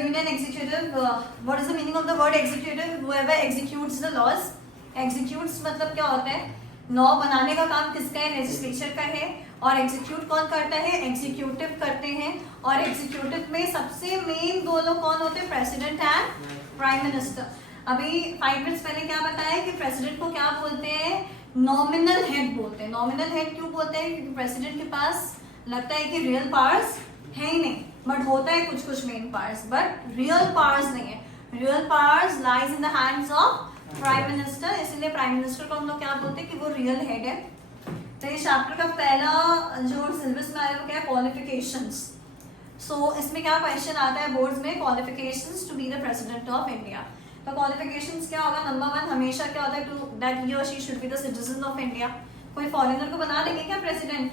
Union executive, what is the meaning of the word executive? Whoever executes the laws. Executes मतलब क्या होता है? Law बनाने का काम किसका है? लेजिस्लेचर का है। और एग्जीक्यूट कौन करता है? एग्जीक्यूटिव करते हैं। और एग्जीक्यूटिव में सबसे मेन दो लोग कौन होते हैं? President and prime minister. अभी 5 मिनट्स पहले क्या बताया कि प्रेसिडेंट को क्या बोलते हैं? नॉमिनल हेड बोलते हैं। नॉमिनल हेड क्यों बोलते हैं? क्योंकि प्रेसिडेंट के पास लगता है कि रियल पावर्स है ही नहीं, बट होता है कुछ कुछ main powers, but real powers नहीं है। Real powers lies in the hands of prime minister, इसलिए प्राइम मिनिस्टर को हम लोग क्या बोलते हैं कि वो रियल हेड है। तो ये चैप्टर का पहला जो सिलेबस में आया वो क्या है? क्वालिफिकेशंस। सो इसमें क्या क्वेश्चन आता है बोर्ड्स में? Qualifications to be the president of India. तो क्वालिफिकेशंस क्या होगा? नंबर 1 हमेशा क्या होता है? टू दैट ही और she should be the citizen of India. कोई फॉरेनर को बना देंगे क्या प्रेसिडेंट?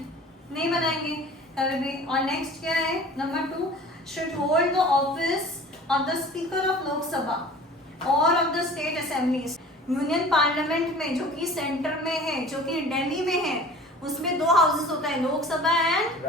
नहीं बनाएंगे। और नेक्स्ट क्या है? Number 2 should hold the office of the speaker of Lok Sabha और of the state assemblies. Union parliament में जो कि सेंटर में है, जो कि दिल्ली में है, उसमें 2 हाउसेस होता है, लोकसभा एंड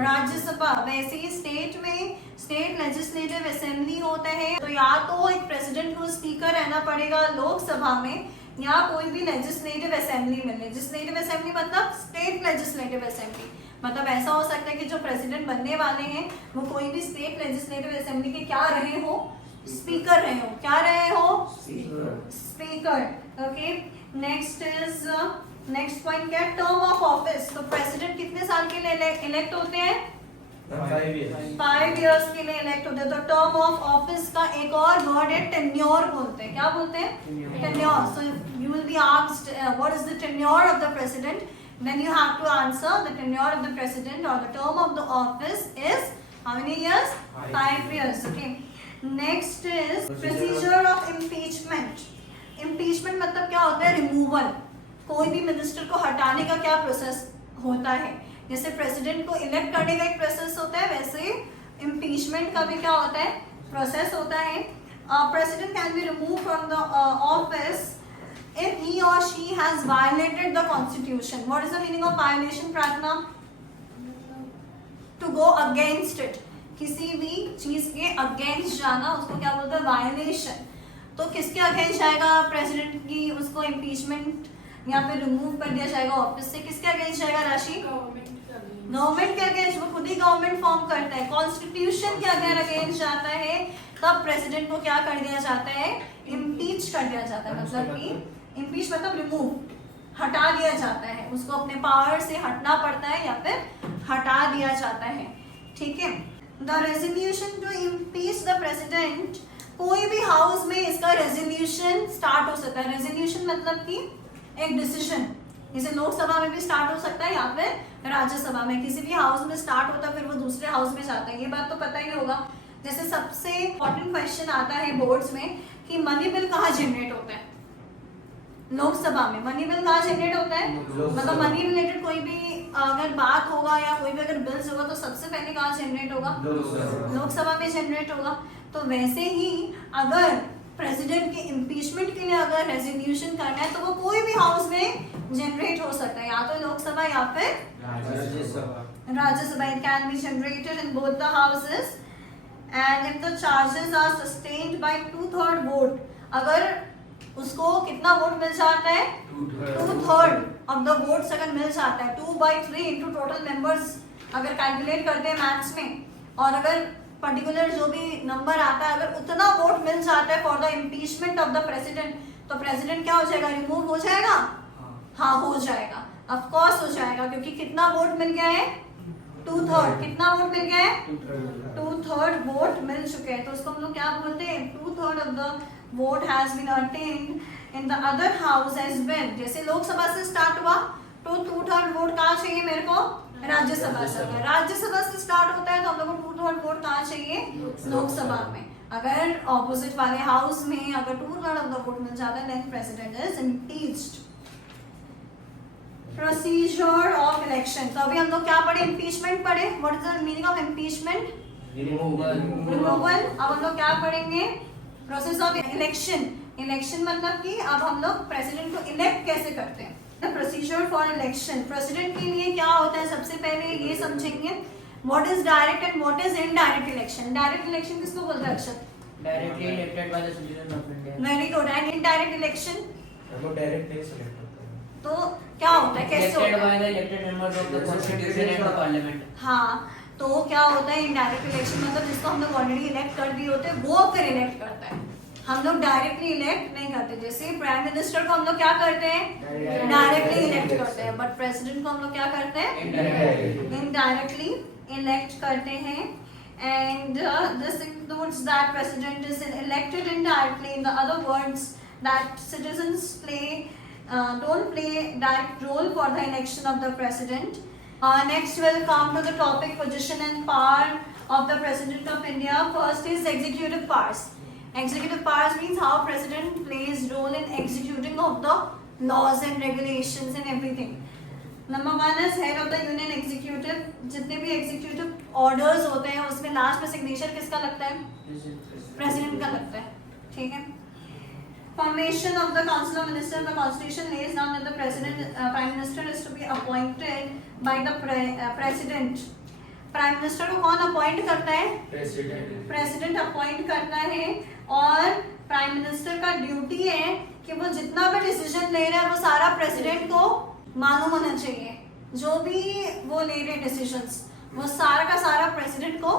राज्यसभा। वैसे ही स्टेट में स्टेट लेजिस्लेटिव असेंबली होता है। तो या तो एक प्रेसिडेंट को स्पीकर रहना पड़ेगा लोकसभा में या कोई भी लेजिस्लेटिव असेंबली में। लेजिस्लेटिव असेंबली मतलब स्टेट लेजिस्लेटिव असेंबली, मतलब ऐसा हो सकता है कि जो प्रेसिडेंट बनने वाले हैं वो कोई भी स्टेट लेजिस्लेटिव असेंबली के क्या रहे हो? स्पीकर रहे हो। क्या रहे हो? Speaker. Okay, next is next point क्या है? Term of office. तो प्रेसिडेंट कितने साल के लिए इलेक्ट होते हैं? 5 इयर्स के लिए इलेक्ट होते हैं। तो टर्म ऑफ ऑफिस का एक और वर्ड है टेन्योर बोलते हैं। क्या बोलते हैं? Tenure. So you will be asked what is the tenure of the president, then you have to answer the tenure of the president or the term of the office is how many years? 5 years. Okay, next is procedure of impeachment. Impeachment मतलब क्या होता है? Removal. कोई भी minister को हटाने का क्या प्रोसेस होता है? जैसे प्रेसिडेंट को इलेक्ट करने का एक प्रोसेस होता है, वैसे इम्पीचमेंट का भी क्या होता है? प्रोसेस होता है। President can be remove from the office if he or she has violated the constitution. What is the meaning of violation, Pratna? To go against it. किसी भी चीज के अगेंस्ट जाना उसको क्या बोलते हैं? वायलेशन। तो किसके अगेंस्ट जाएगा प्रेसिडेंट की? उसको इम्पीचमेंट या फिर रिमूव कर दिया जाएगा ऑफिस से। किसके अगेंस्ट जाएगा राशि? गवर्नमेंट के अगेंस्ट। वो खुद ही गवर्नमेंट फॉर्म करता है। कॉन्स्टिट्यूशन के अगर अगेंस्ट जाता है तब प्रेसिडेंट को क्या कर दिया जाता है? इम्पीच कर दिया जाता है। मतलब कि इम्पीच मतलब रिमूव, हटा दिया जाता है। उसको अपने पावर से हटना पड़ता है या फिर हटा दिया जाता है। ठीक है। The resolution to impeach the president, कोई भी हाउस में इसका रेजोल्यूशन स्टार्ट हो सकता है। रेजोल्यूशन मतलब कि एक डिसीजन, जैसे लोकसभा में भी स्टार्ट हो सकता है या फिर राज्यसभा में। किसी भी हाउस में स्टार्ट होता है फिर वो दूसरे हाउस में जाता है। ये बात तो पता ही होगा। जैसे सबसे इंपॉर्टेंट क्वेश्चन आता है बोर्ड्स में कि मनी बिल कहाँ जनरेट होता है? लोकसभा में। मनी बिल कहाँ जनरेट होता है? मतलब मनी रिलेटेड कोई भी अगर बात होगा या कोई भी अगर बिल्स होगा तो सबसे पहले कहाँ जनरेट होगा? लोकसभा में जनरेट होगा। तो वैसे ही अगर प्रेसिडेंट के इम्पीचमेंट के लिए अगर रेजोल्यूशन करना है तो वो कोई भी हाउस में जनरेट हो सकता है, या तो लोकसभा या फिर Rajya Sabha. It can be generated in both the houses and if the charges are sustained by 2/3 vote. अगर उसको कितना वोट मिल जाता है? 2/3 ऑफ द वोट्स अगर मिल जाता है। 2/3 इंटू टोटल मेंबर्स अगर कैलकुलेट करते हैं मैथ्स में, और अगर पर्टिकुलर जो भी नंबर आता है अगर उतना वोट मिल जाता है for the impeachment of the president, तो प्रेसिडेंट क्या हो जाएगा? रिमूव हो जाएगा। हाँ, हो जाएगा, ऑफ कोर्स हो जाएगा, क्योंकि कितना वोट मिल गया है? 2/3। कितना वोट मिल गया है? 2/3 वोट मिल चुके हैं। तो उसको हम लोग क्या बोलते हैं? 2/3 of the vote has been attained in the other house as well. जैसे लोकसभा से स्टार्ट हुआ तो 2/3 वोट कहाँ चाहिए मेरे को? राज्यसभा से। अगर राज्यसभा से स्टार्ट होता है तो हम लोग को 2/3 वोट कहाँ चाहिए? लोकसभा में। अगर ऑपोजिट वाले हाउस में अगर 2/3 ऑफ द वोट मिल जाता है then president is impeached. Procedure of election. तो अभी हम लोग क्या पढ़े? इम्पीचमेंट पढ़े। What is the meaning of impeachment? Removal. अब हम लोग क्या पढ़ेंगे? Process of election. इलेक्शन मतलब कि अब हम लोग प्रेसिडेंट को इलेक्ट कैसे करते हैं। The procedure for election. President के लिए क्या होता है? सबसे पहले ये समझेंगे what is direct and what is indirect election? Direct election किसको बोलते हैं अक्षर? Directly elected by the citizens of India. Very good. And indirect election वो डायरेक्ट नहीं सिलेक्ट होते हैं। तो क्या होता है, कैसे Elected होता by है? the elected members of the constitution and the parliament. हाँ, तो क्या होता है इनडायरेक्ट इलेक्शन? मतलब जिसको हम लोग ऑलरेडी इलेक्ट कर दिए होते हैं वो फिर इलेक्ट करता है। हम लोग डायरेक्टली इलेक्ट नहीं करते। जैसे प्राइम मिनिस्टर को हम लोग क्या करते हैं? डायरेक्टली इलेक्ट करते हैं। बट प्रेसिडेंट को हम लोग क्या करते हैं? इनडायरेक्टली इलेक्ट करते हैं। And this includes that president is elected indirectly. In the other words, that citizens don't play direct role for the election of the president. Next, we'll come to the topic position and power of the president of India. First is executive powers. Executive powers means how president plays role in executing of the laws and regulations and everything. Number 1 is head of the union executive. जितने भी executive orders होते हैं उसमें last में signature किसका लगता है? President का लगता है। ठीक है। Formation of the council of minister. The constitution lays down that the president prime minister is to be appointed by the president. Prime minister को कौन अपॉइंट करता है? प्रेसिडेंट अपॉइंट करता है। और प्राइम मिनिस्टर का ड्यूटी है कि वो जितना भी डिसीजन ले रहा है वो सारा प्रेसिडेंट को मालूम होना चाहिए। जो भी वो ले रहे डिसीजंस वो सारा का सारा प्रेसिडेंट को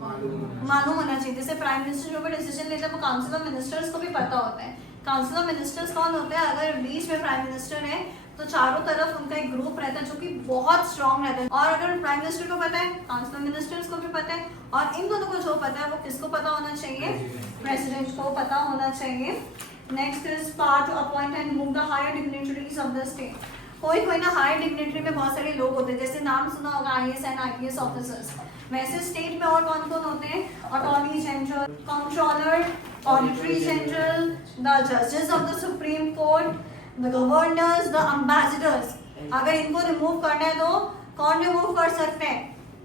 मालूम होना चाहिए। जैसे प्राइम मिनिस्टर जो भी डिसीजन लेते हैं वो काउंसिल ऑफ मिनिस्टर्स को भी पता होता है। काउंसिल ऑफ मिनिस्टर्स कौन होते हैं? अगर बीच में प्राइम मिनिस्टर है तो चारों तरफ उनका एक ग्रुप रहता है जो कि बहुत स्ट्रांग रहता है। और अगर प्राइम मिनिस्टर को पता है, काउंसिल ऑफ मिनिस्टर्स को भी पता है, और इन दोनों को जो पता है वो किसको पता होना चाहिए? प्रेसिडेंट को पता होना चाहिए। Next is power to appoint and move the higher dignitaries of the state. कोई ना हायर डिग्निटरी में बहुत सारे लोग होते हैं, जैसे नाम सुना होगा IAS एंड IPS ऑफिसर्स। वैसे स्टेट में और कौन कौन होते हैं? Attorney general, controller, auditory general, the जजेस of the supreme court, the governors, the ambassadors. अगर इनको रिमूव करना है तो कौन रिमूव कर सकते हैं?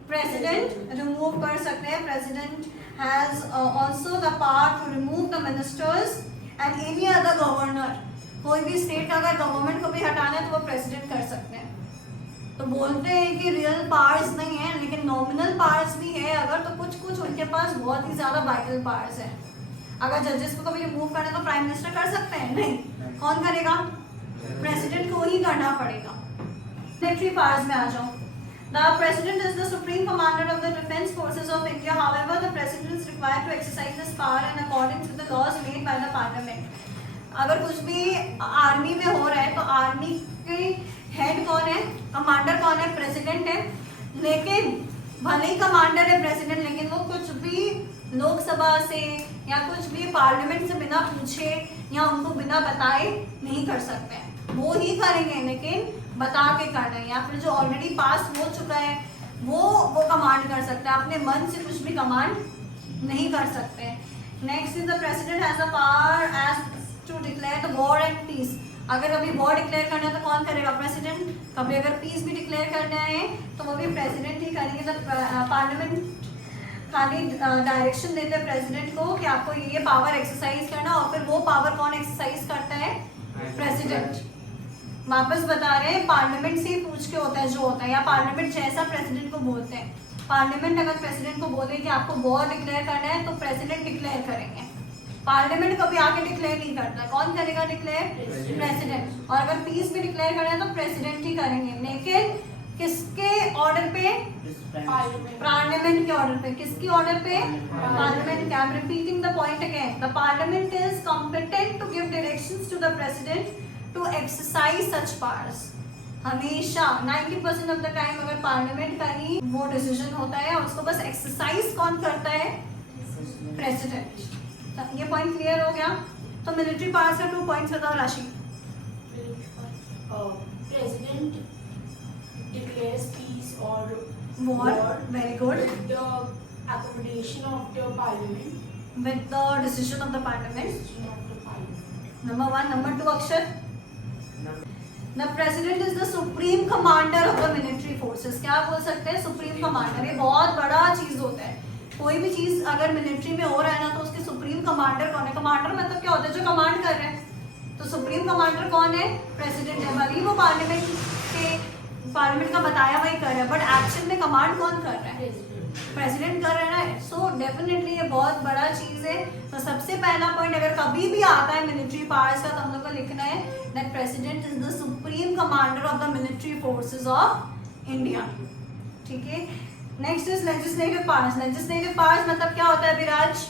प्रेसिडेंट रिमूव कर सकते हैं। President has also the power to remove the ministers and any other governor. कोई भी स्टेट का अगर गवर्नमेंट को भी हटाना है तो वो प्रेसिडेंट कर सकते हैं। तो बोलते हैं कि रियल पावर्स नहीं है लेकिन नॉमिनल पावर्स भी है अगर, तो कुछ कुछ उनके पास बहुत ही ज्यादा वाइटल पावर्स है। अगर जजेस को कभी रिमूव करना तो प्राइम मिनिस्टर कर सकते हैं? नहीं। कौन करेगा? प्रेसिडेंट को ही करना पड़ेगा। मिलिट्री पावर्स में आ जाओ। The president is the supreme commander of the defense forces of India. However, the president is required to exercise this power in accordance with the laws made by the parliament. अगर कुछ भी army में हो रहा है तो army के head कौन है? कमांडर कौन है? प्रेसिडेंट है। लेकिन भले ही कमांडर है प्रेसिडेंट, लेकिन वो कुछ भी लोकसभा से या कुछ भी पार्लियामेंट से बिना पूछे या उनको बिना बताए नहीं कर सकते हैं। वो ही करेंगे लेकिन बता के करना है, या फिर जो ऑलरेडी पास हो चुका है वो कमांड कर सकते हैं। अपने मन से कुछ भी कमांड नहीं कर सकते। Next is the president has the power as to declare the war and peace. अगर कभी वॉर डिक्लेयर करना है तो कौन करेगा? प्रेसिडेंट। कभी अगर पीस भी डिक्लेयर करना है तो वो भी प्रेसिडेंट ही करेंगे। पार्लियामेंट खाली डायरेक्शन देते हैं प्रेसिडेंट को कि आपको ये पावर एक्सरसाइज करना, और फिर वो पावर कौन एक्सरसाइज करता है? प्रेसिडेंट। वापस बता रहे हैं पार्लियामेंट से ही पूछ के होता है जो होता है, या पार्लियामेंट जैसा प्रेसिडेंट को बोलते हैं। पार्लियामेंट अगर प्रेसिडेंट को बोले कि आपको वॉर डिक्लेयर करना है तो प्रेसिडेंट डिक्लेयर करेंगे। पार्लियामेंट कभी आके डिक्लेयर नहीं करता। कौन करेगा डिक्लेयर? प्रेसिडेंट। और अगर पीस भी डिक्लेयर करना है तो प्रेसिडेंट ही करेंगे, लेकिन किसके ऑर्डर पे? पार्लियामेंट के ऑर्डर पे। किसकी ऑर्डर पे? Parliament. I am repeating the point again. The parliament is competent to give directions to the president to exercise such powers. हमेशा 90% ऑफ द टाइम अगर पार्लियामेंट का ही वो डिसीजन होता है और उसको बस एक्सरसाइज कौन करता है? प्रेसिडेंट। ये पॉइंट क्लियर हो गया? तो मिलिट्री पावर्स का 2 पॉइंट्स बताओ राशि। President declares peace or war. Very good. With the accommodation of the parliament. With the decision of the parliament. Decision of the parliament. Number 1. Number 2 अक्षर। The president is the supreme commander of the military forces. क्या बोल सकते हैं? Supreme commander. ये बहुत बड़ा चीज होता है। कोई भी चीज अगर मिलिट्री में हो रहा है ना तो उसके सुप्रीम कमांडर कौन है? कमांडर मतलब क्या होता है? जो कमांड कर रहे हैं। तो सुप्रीम कमांडर कौन है? प्रेसिडेंट है। भले वो पार्लियामेंट के पार्लियामेंट का बताया वही कर रहा है, बट एक्शन में कमांड कौन कर रहा है? प्रेसिडेंट कर रहा है। सो डेफिनेटली ये बहुत बड़ा चीज है। तो सबसे पहला पॉइंट अगर कभी भी आता है मिलिट्री पावर्स का तो हम लोग को लिखना है that president is the supreme commander of the military forces of India. ठीक है, next is legislative powers. Legislative powers मतलब क्या होता है विराज?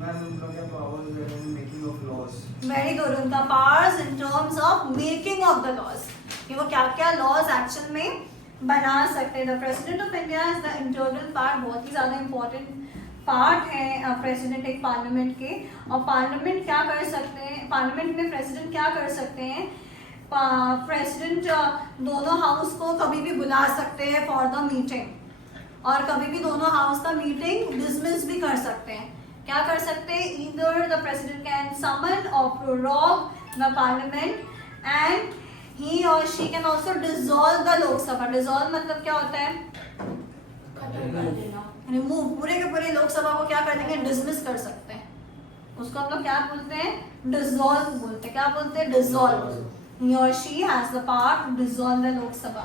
मैम उनका क्या पावर्स है in making of laws? Very good, उनका powers in terms of making of the laws, कि वो क्या क्या लॉज एक्शन में बना सकते हैं। The president of India is the internal part, बहुत ही ज्यादा इंपॉर्टेंट पार्ट है प्रेसिडेंट एक पार्लियामेंट के। और पार्लियामेंट क्या कर सकते हैं, पार्लियामेंट में प्रेसिडेंट क्या कर सकते हैं? प्रेसिडेंट दोनों हाउस को कभी भी बुला सकते हैं फॉर द मीटिंग, और कभी भी दोनों हाउस का मीटिंग डिसमिस भी कर सकते हैं। क्या कर सकते हैं? Either the president can summon और prorogue the parliament and he or she can also dissolve the लोक सभा। डिसॉल्व मतलब क्या होता है? खत्म कर देना। रिमूव, पूरे के पूरे लोकसभा को क्या कर देंगे? डिसमिस कर सकते हैं। उसको हम लोग क्या बोलते हैं? डिसॉल्व बोलते हैं। क्या बोलते हैं? Dissolve. he or she has the power to dissolve the Lok Sabha.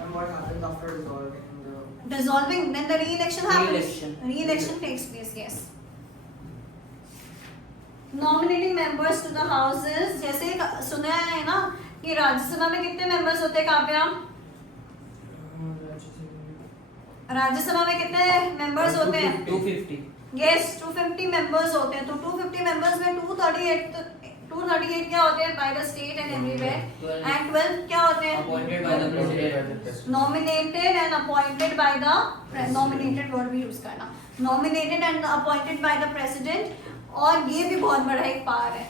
And what happens after dissolving the? Dissolving, then the re-election happens. Re-election. Re-election takes place, yes. Nominating members to the houses, जैसे सुना है ना कि राज्यसभा में कितने members होते हैं? काव्या, राज्यसभा में कितने मेंबर्स होते हैं? 250। Yes, 250 मेंबर्स होते हैं। तो 250 मेंबर्स में 238 क्या होते हैं? By the state and everywhere, and 12 क्या होते हैं? Appointed by the president. Nominated and appointed by the, nominated word भी यूज करना, nominated and appointed by the president. और ये भी बहुत बड़ा एक पावर है,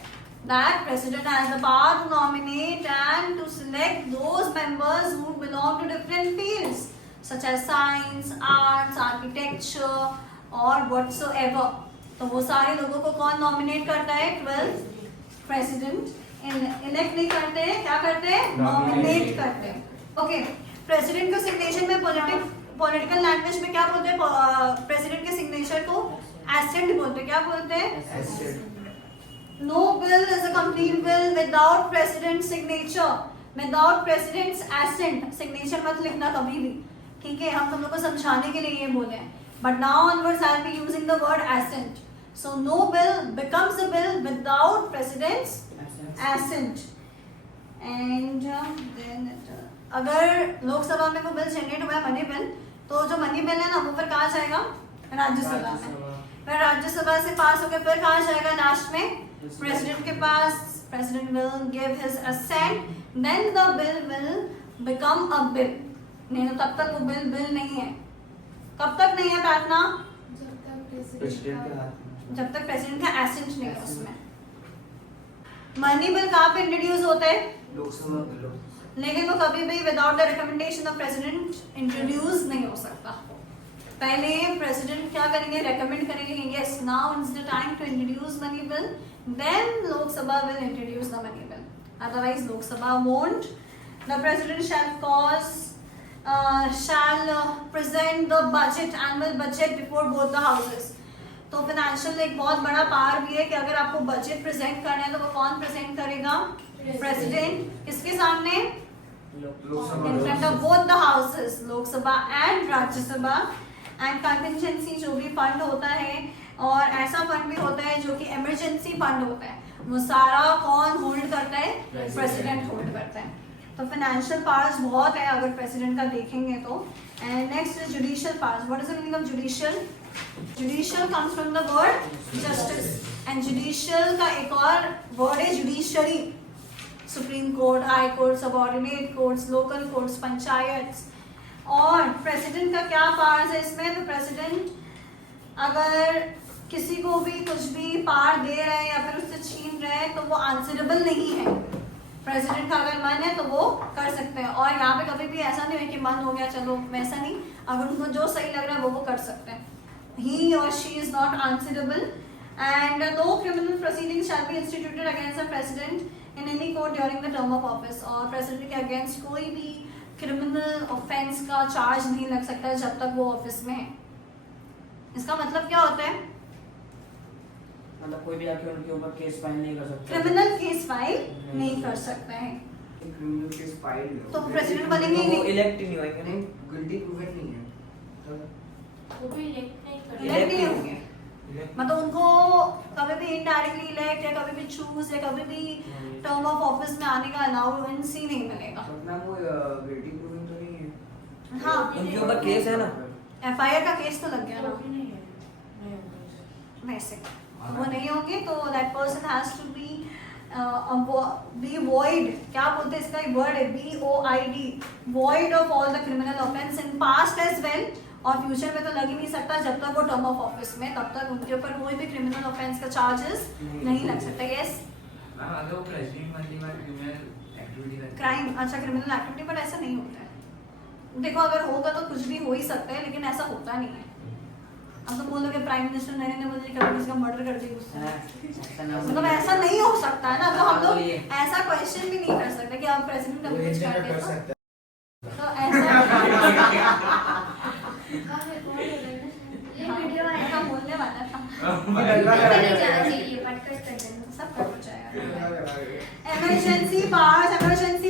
that president has the power to nominate and to select those members who belong to different fields such as science, arts, architecture or whatsoever। तो वो सारे लोगों को कौन नॉमिनेट करता है? 12 प्रेसिडेंट। इलेक्ट नहीं करते हैं, क्या करते हैं? नॉमिनेट करते हैं। ओके, प्रेसिडेंट को सिग्नेचर में पॉलिटिकल लैंग्वेज में क्या बोलते हैं? प्रेसिडेंट के सिग्नेचर को एसेंट बोलते हैं। क्या बोलते हैं? No bill is a complete bill without president's signature, without president's assent। signature मत लिखना कभी भी, ठीक है? हम तुम लोग को समझाने के लिए ये बोले हैं। But now onwards I'll be using the word assent. So no bill becomes a bill without president's assent. And then अगर लोकसभा में वो बिल जनरेट हुआ है, मनी बिल, तो जो मनी बिल है ना वो फिर कहाँ जाएगा? राज्यसभा में। फिर राज्यसभा से पास होकर फिर कहाँ जाएगा? लास्ट में प्रेसिडेंट के पास। President will give his assent, then the bill will become a bill. नहीं तो तब तक वो बिल नहीं है। कब तक नहीं है प्रार्थना? प्रेसिडेंट के हाथ में। जब तक प्रेसिडेंट का एसेंट नहीं है उसमें। मनी बिल कहाँ पे इंट्रोड्यूस होते हैं? लोकसभा बिल। लेकिन वो कभी भी without the recommendation of president introduce नहीं हो सकता। पहले प्रेसिडेंट क्या करेंगे? रेकमेंड करेंगे, yes now is the time to introduce money bill, then Lok Sabha will introduce the money bill, otherwise Lok Sabha won't. The president shall present the budget, annual budget before both the houses. तो financial एक बहुत बड़ा power भी है कि अगर आपको budget present करना है तो वो कौन प्रेजेंट करेगा? प्रेसिडेंट। किसके सामने? in front of both the houses, Lok Sabha and Rajya Sabha. And contingency जो भी फंड होता है, और ऐसा फंड भी होता है जो कि इमरजेंसी फंड होता है, वो सारा कौन होल्ड करता है? प्रेसिडेंट होल्ड करता है। तो फाइनेंशियल पावर्स बहुत है अगर प्रेसिडेंट का देखेंगे तो। And next is judicial powers. What is the meaning of judicial? Judicial comes from the word justice, and judicial का एक और वर्ड है judiciary. Supreme court, high court, subordinate courts, local courts, panchayat. और प्रेसिडेंट का क्या पावर्स है इसमें? तो प्रेसिडेंट अगर किसी को भी कुछ भी पावर दे रहे हैं या फिर उससे छीन रहे हैं तो वो आंसरेबल नहीं है। प्रेसिडेंट का अगर मन है तो वो कर सकते हैं, और यहाँ पे कभी भी ऐसा नहीं है कि मन हो गया चलो, वैसा नहीं। अगर उनको जो सही लग रहा है वो कर सकते हैं। he or she is not answerable, and no criminal proceedings shall be instituted against the president in any court during the term of office। और प्रेसिडेंट के अगेंस्ट कोई भी क्रिमिनल ऑफेंस का चार्ज नहीं लग सकता जब तक वो ऑफिस में है। इसका मतलब क्या होता है? मतलब कोई भी आके उनके ऊपर केस फाइल नहीं कर सकता। क्रिमिनल केस फाइल नहीं कर सकता है। क्रिमिनल केस फाइल है तो president बनेंगे ही वो नहीं। इलेक्ट ही नहीं होंगे नहीं गिल्टी प्रूवन नहीं है वो भी इलेक्ट नहीं कर इलेक्ट नहीं Elect होंगे Elect- मतलब उनको कभी भी इनडायरेक्टली इलेक्ट या कभी भी चूज या कभी भी टर्म ऑफ ऑफिस में आने का अलाउंस ही नहीं मिलेगा। बट मैम वो गिल्टी प्रूवन तो नहीं है हाँ उनके ऊपर केस है ना। एफआईआर का केस तो लग गया वो ना भी नहीं है नहीं होगा वैसे वो नहीं होंगे तो that person has to be void क्या बोलते हैं इसका वर्ड है VOID void of all the criminal offence in past as well और फ्यूचर में तो लग ही नहीं सकता जब तक वो टर्म ऑफ ऑफिस में तब तक उनके ऊपर कोई भी क्रिमिनल ऑफेंस का चार्जेस नहीं लग सकता। यस मैम अगर वो प्रेसिडेंट बनने के बाद क्रिमिनल एक्टिविटी करते हैं क्राइम अच्छा क्रिमिनल एक्टिविटी पर ऐसा नहीं होता है। देखो अगर होगा तो कुछ भी हो ही सकता है लेकिन ऐसा होता नहीं है। अब तो बोलोगे प्राइम मिनिस्टर नरेंद्र मोदी कभी किसी का मर्डर कर दी उससे मतलब ऐसा नहीं हो सकता है ना तो हम लोग ऐसा क्वेश्चन भी नहीं कर सकते कि आप प्रेसिडेंट कभी कुछ करते तो ऐसा ये वीडियो ऐसा बोलने वाला था नहीं जाना चाहिए बट कट कर देना सब कर हो जाएगा। इमरजेंसी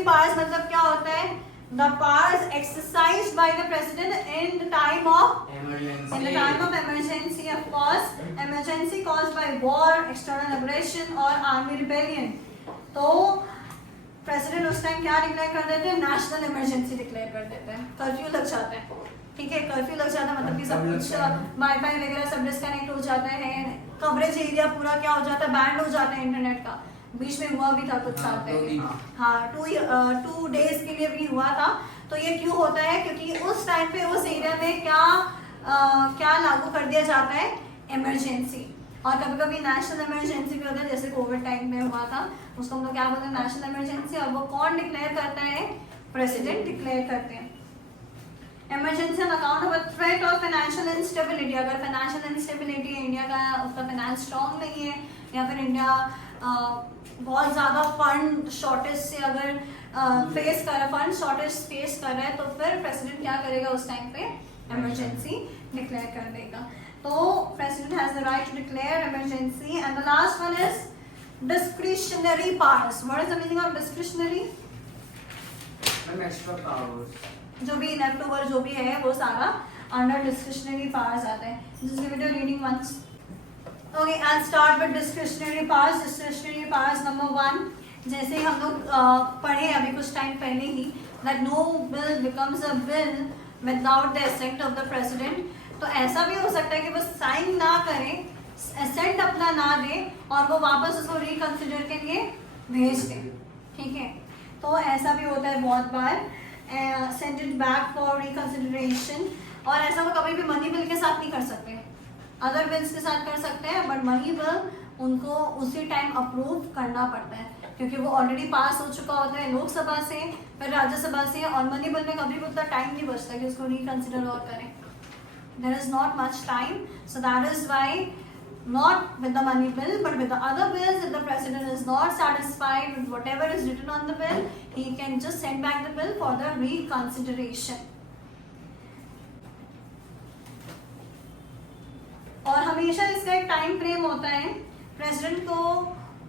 पावर्स मतलब क्या होता है the powers exercised bye the president in the time of emergency of course emergency caused by war external aggression or army rebellion तो प्रेसिडेंट उस टाइम क्या डिक्लेयर कर देते हैं नेशनल इमरजेंसी डिक्लेयर कर देते हैं कर्फ्यू लग जाता है ठीक है कर्फ्यू लग जाता है मतलब कि सब कुछ वाईफाई वगैरह सब डिस्कनेक्ट हो जाता है कवरेज एरिया पूरा क्या हो जाता है बैंड हो जाता है इंटरनेट का बीच में हुआ भी था कुछ साल पहले हाँ 2 days के लिए भी हुआ था तो ये क्यों होता है क्योंकि उस टाइम पे उस एरिया में क्या लागू कर दिया जाता है इमरजेंसी और कभी कभी नेशनल इमरजेंसी भी होता है जैसे कोविड टाइम में हुआ था उसको हम लोग क्या बोलते हैं नेशनल इमरजेंसी और वो कौन डिक्लेयर करता है प्रेसिडेंट डिक्लेयर करते हैं। Emergency on account of a threat और फाइनेंशियल इंस्टेबिलिटी अगर फाइनेंशियल इंस्टेबिलिटी इंडिया का उसका फाइनेंस स्ट्रॉन्ग नहीं है या फिर इंडिया बहुत ज़्यादा फंड शॉर्टेज से अगर फंड शॉर्टेज फेस कर रहा है तो फिर प्रेसिडेंट क्या करेगा उस टाइम पे इमरजेंसी डिक्लेयर कर देगा। तो president has the right to declare emergency and the last one is discretionary powers. What is the meaning of discretionary? Ma'am extra powers जो भी लेफ्ट ओवर जो भी है वो सारा अंडर डिस्क्रिशनरी पावर्स आता है। Just give it a reading once. Okay I start with discretionary powers. Discretionary powers number 1 जैसे हम लोग पढ़े अभी कुछ टाइम पहले ही that no bill becomes a bill without the assent of the president. तो ऐसा भी हो सकता है कि वो साइन ना करें असेंट अपना ना दे और वो वापस उसको रिकंसिडर के लिए भेज दे ठीक है। तो ऐसा भी होता है बहुत बार send it back for reconsideration और ऐसा वो कभी भी मनी बिल के साथ नहीं कर सकते अदर बिल्स के साथ कर सकते हैं बट मनी बिल उनको उसी टाइम अप्रूव करना पड़ता है क्योंकि वो ऑलरेडी पास हो चुका होता है लोकसभा से फिर राज्यसभा से और मनी बिल में कभी भी उतना टाइम नहीं बचता कि उसको रिकंसिडर और करें। There is not much time, so that is why not with the money bill, but with the other bills, if the president is not satisfied with whatever is written on the bill, he can just send back the bill for the reconsideration. और हमेशा इसका एक time frame होता है president को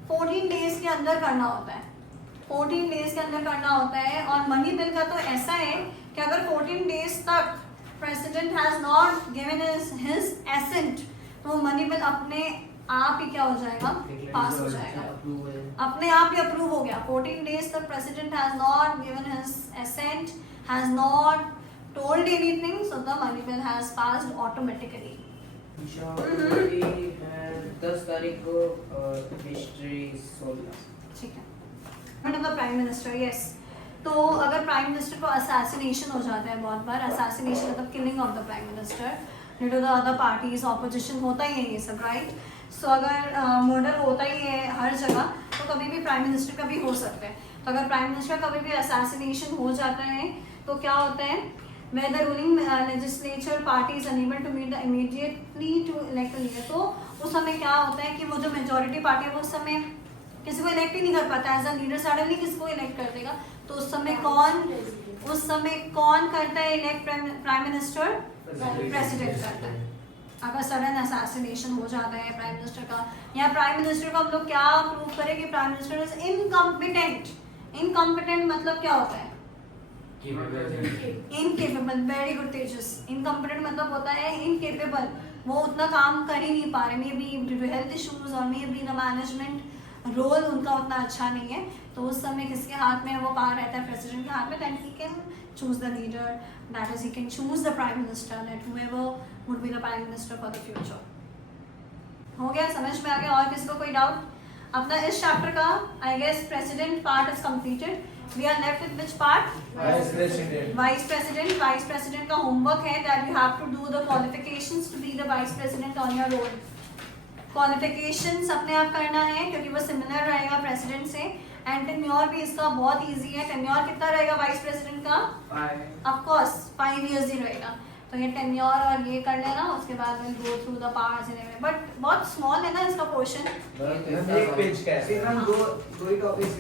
14 days के अंदर करना होता है 14 डेज के अंदर करना होता है और मनी बिल का तो ऐसा है कि अगर 14 डेज तक president has not given his assent तो मनी बिल अपने आप ही क्या हो जाएगा पास हो जाएगा अपने आप ही अप्रूव हो गया। 14 डेज तक president has not given his assent has not told anything so the money bill has passed automatically. 10 तारीख को हिस्ट्री सोल्व ठीक है madam the prime minister yes तो अगर प्राइम मिनिस्टर को असैसिनेशन हो जाता है बहुत बार असैसिनेशन मतलब killing of the prime minister due to the other parties opposition होता ही है ये सब राइट। सो अगर मर्डर होता ही है हर जगह तो कभी भी प्राइम मिनिस्टर का भी हो सकता है। तो अगर प्राइम मिनिस्टर कभी भी असैसिनेशन हो जाता है तो क्या होता है where the ruling legislature party is unable to meet the immediately to elect a leader तो उस समय क्या होता है कि वो जो मेजोरिटी पार्टी है वो उस समय किसी को इलेक्ट ही नहीं कर पाता एज अ लीडर सडनली किसको इलेक्ट कर देगा तो उस समय कौन करता है इलेक्ट प्राइम मिनिस्टर प्रेसिडेंट करता है। अगर सडन असैसिनेशन हो जाता है प्राइम मिनिस्टर का या प्राइम मिनिस्टर को हम लोग क्या प्रूव करें कि प्राइम मिनिस्टर इज इनकॉम्पिटेंट मतलब क्या होता है? Capable. इनकेपेबल, वेरी गुड तेजस। इनकॉम्पिटेंट मतलब होता है इनकेपेबल, वो उतना काम कर ही नहीं पा रहे, maybe due to health issues और maybe the management role उनका उतना अच्छा नहीं है, तो उस समय किसके हाथ में वो पावर रहता है? प्रेसिडेंट के हाथ में। That he can choose the leader, that is he can choose the prime minister, that whoever would be the prime minister for the future. हो गया, समझ में आ गया? और किसी को कोई डाउट? अपना इस चैप्टर का I guess president part is completed. We are left with which part? Vice President. Vice president. Vice president का होमवर्क है that you have to do the qualifications to be the vice president on your role. Qualifications अपने आप करना है क्योंकि वो similar रहेगा president से। एंड टेन्योर भी इसका बहुत इजी है। टेन्योर कितना रहेगा वाइस प्रेसिडेंट का? 5 ऑफ कोर्स 5 years ही रहेगा। तो ये टेन्योर और ये कर लेना, उसके बाद will go through the parts in every, but बहुत स्मॉल है ना इसका पोर्शन। एक पेज का है। सिर्फ हम दो ही टॉपिक्स